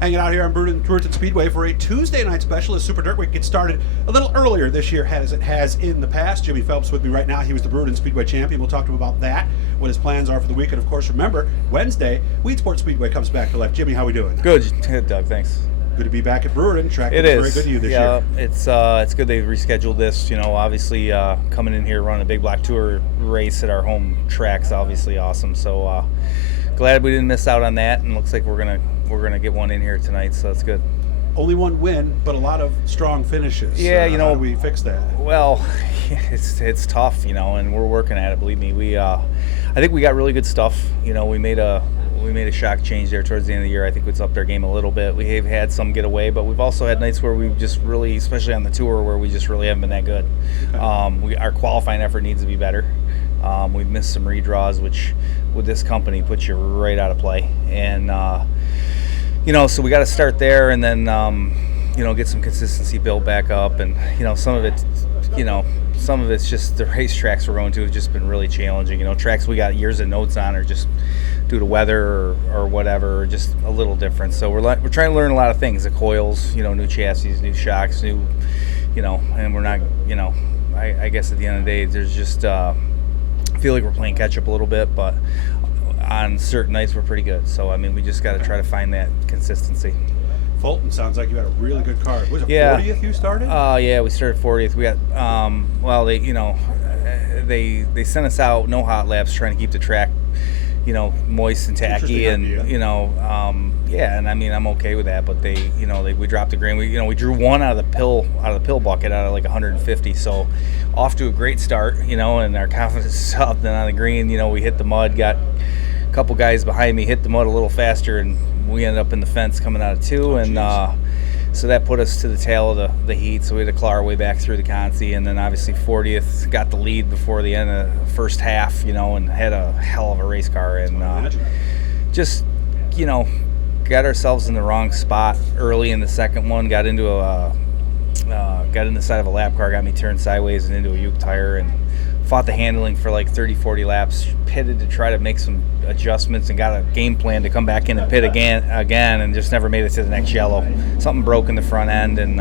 hanging out here on Brewerton Speedway for a Tuesday night special as Super Dirt Week gets started a little earlier this year as it has in the past. Jimmy Phelps with me right now. He was the Brewerton Speedway champion. We'll talk to him about that, what his plans are for the week, and of course, remember, Wednesday, Weedsport Speedway comes back to life. Jimmy, how are we doing? Good, Doug. Thanks. Good to be back at Brewerton. Track It was is very good to you this year. Yeah, it's good they rescheduled this. You know, obviously coming in here running a big block tour race at our home track's obviously awesome. So glad we didn't miss out on that, and looks like we're gonna get one in here tonight. So that's good. Only one win, but a lot of strong finishes. Yeah, you know, how do we fix that? Well, it's tough, you know, and we're working at it. Believe me, I think we got really good stuff. You know, we made a shock change there towards the end of the year. I think it's upped our game a little bit. We have had some get away, but we've also had nights where we've just really, especially on the tour, where we just really haven't been that good. Okay. Our qualifying effort needs to be better. We've missed some redraws, which with this company puts you right out of play. And you know, so we got to start there, and then you know, get some consistency built back up. And you know, some of it's just the racetracks we're going to have just been really challenging. You know, tracks we got years of notes on are just due to weather or whatever, just a little different. So we're trying to learn a lot of things: the coils, you know, new chassis, new shocks, new, you know, and we're not, you know, I guess at the end of the day, there's just I feel like we're playing catch up a little bit, but on certain nights we're pretty good. So I mean, we just got to try to find that consistency. Fulton sounds like you had a really good car. Was it 40th you started? Yeah, we started 40th. We got well, they, you know, they sent us out no hot laps, trying to keep the track, you know, moist and tacky, and idea. You know, yeah, and I mean, I'm okay with that. But they, you know, we dropped the green. We drew one out of the pill bucket out of like 150. So off to a great start, you know, and our confidence is up. Then on the green, you know, we hit the mud, got a couple guys behind me hit the mud a little faster, and we ended up in the fence coming out of two. So that put us to the tail of the heat, so we had to claw our way back through the Conti, and then obviously 40th got the lead before the end of the first half, you know, and had a hell of a race car, and just, you know, got ourselves in the wrong spot early in the second one, got in the side of a lap car, got me turned sideways and into a Uke tire, and fought the handling for like 30-40 laps, pitted to try to make some adjustments, and got a game plan to come back in and pit again, and just never made it to the next yellow. Something broke in the front end, and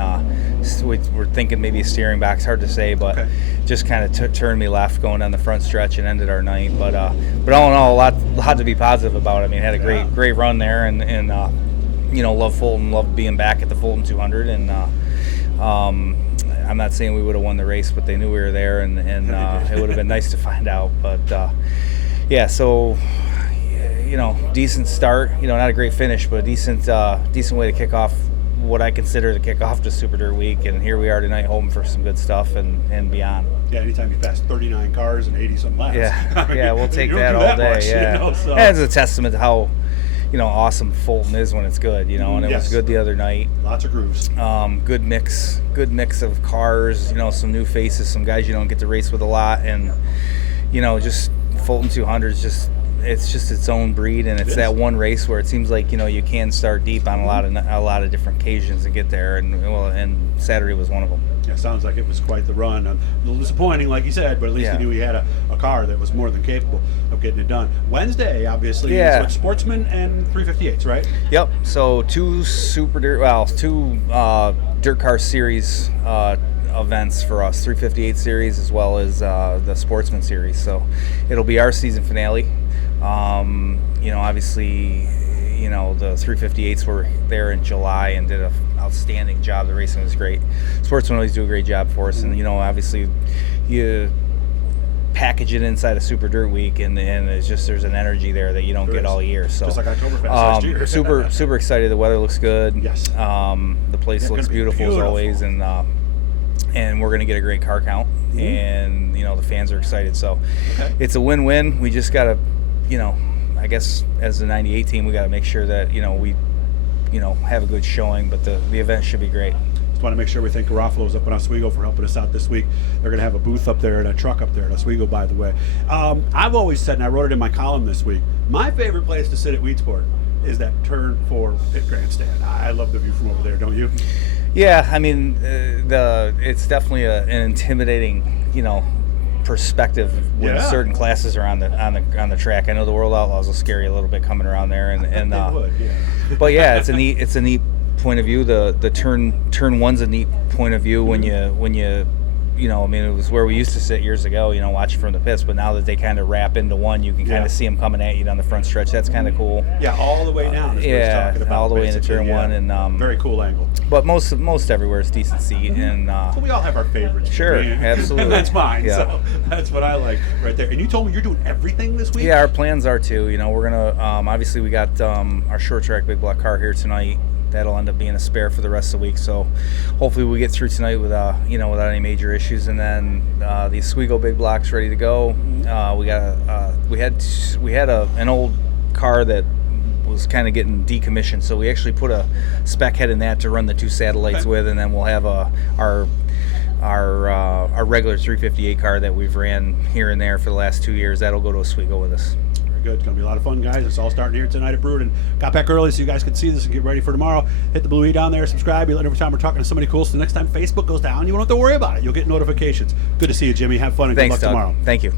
we're thinking maybe a steering box, hard to say, but just kind of turned me left going down the front stretch and ended our night. But all in all, a lot to be positive about. I mean, had a great run there, and you know, love Fulton, love being back at the Fulton 200, and I'm not saying we would have won the race, but they knew we were there, and it would have been nice to find out. But yeah, so you know, decent start. You know, not a great finish, but a decent way to kick off what I consider the kickoff to Super Dirt Week. And here we are tonight, hoping for some good stuff and beyond. Yeah, anytime you pass 39 cars and 80-some laps. Yeah, I mean, yeah, we'll take that all day. Much, yeah, you know, so. That's a testament to how, you know, awesome Fulton is when it's good, you know, and it was good the other night. Lots of grooves. Good mix of cars, you know, some new faces, some guys you don't get to race with a lot, and, you know, just Fulton 200 is just its own breed, and it's that one race where it seems like, you know, you can start deep on a lot of different occasions and get there, and Saturday was one of them. Yeah, sounds like it was quite the run. A little disappointing, like you said, but at least he knew he had a car that was more than capable of getting it done. Wednesday, obviously, is what, Sportsman and 358s, right? Yep. So two dirt car series events for us, 358 series as well as the Sportsman series. So it'll be our season finale. You know, obviously, you know, the 358s were there in July and did an outstanding job. The racing was great. Sportsmen always do a great job for us, and you know, obviously, you package it inside a Super Dirt Week, and it's just, there's an energy there that you don't get all year. So just like Oktoberfest last year. super excited. The weather looks good. Yes. The place looks beautiful as always, and we're gonna get a great car count, and you know, the fans are excited. So it's a win-win. We just gotta, you know, I guess as the 98 team, we got to make sure that, you know, we, you know, have a good showing, but the event should be great. Just want to make sure we thank Garofalo's up in Oswego for helping us out this week. They're going to have a booth up there and a truck up there at Oswego, by the way. I've always said, and I wrote it in my column this week, my favorite place to sit at Weedsport is that turn 4 pit grandstand. I love the view from over there, don't you? Yeah, I mean, it's definitely an intimidating, you know, perspective when certain classes are on the track. I know the World Outlaws will scare you a little bit coming around there, and They would, yeah. but yeah, it's a neat point of view. The turn one's a neat point of view when you I mean, it was where we used to sit years ago, watching from the pits, but now that they kind of wrap into one, you can kind of see them coming at you down the front stretch. That's kind of cool. Yeah, all the way down is what he's talking about. All the way into turn one. And very cool angle. But most everywhere is decent seat. And well, we all have our favorites. Sure, absolutely. And that's mine, yeah. So that's what I like right there. And you told me you're doing everything this week? Yeah, our plans are to. We're going to, obviously we got our short track big block car here tonight. That'll end up being a spare for the rest of the week. So hopefully we get through tonight without any major issues. And then the Oswego big blocks ready to go. We had an old car that was kind of getting decommissioned, so we actually put a spec head in that to run the 2 satellites with, and then we'll have our regular 358 car that we've ran here and there for the last 2 years. That'll go to Oswego with us. Good. It's going to be a lot of fun, guys. It's all starting here tonight at Brewerton. Got back early so you guys can see this and get ready for tomorrow. Hit the blue E down there, subscribe. You let every time we're talking to somebody cool. So the next time Facebook goes down, you won't have to worry about it. You'll get notifications. Good to see you, Jimmy. Have fun and Thanks, good luck Doug. tomorrow. Thank you.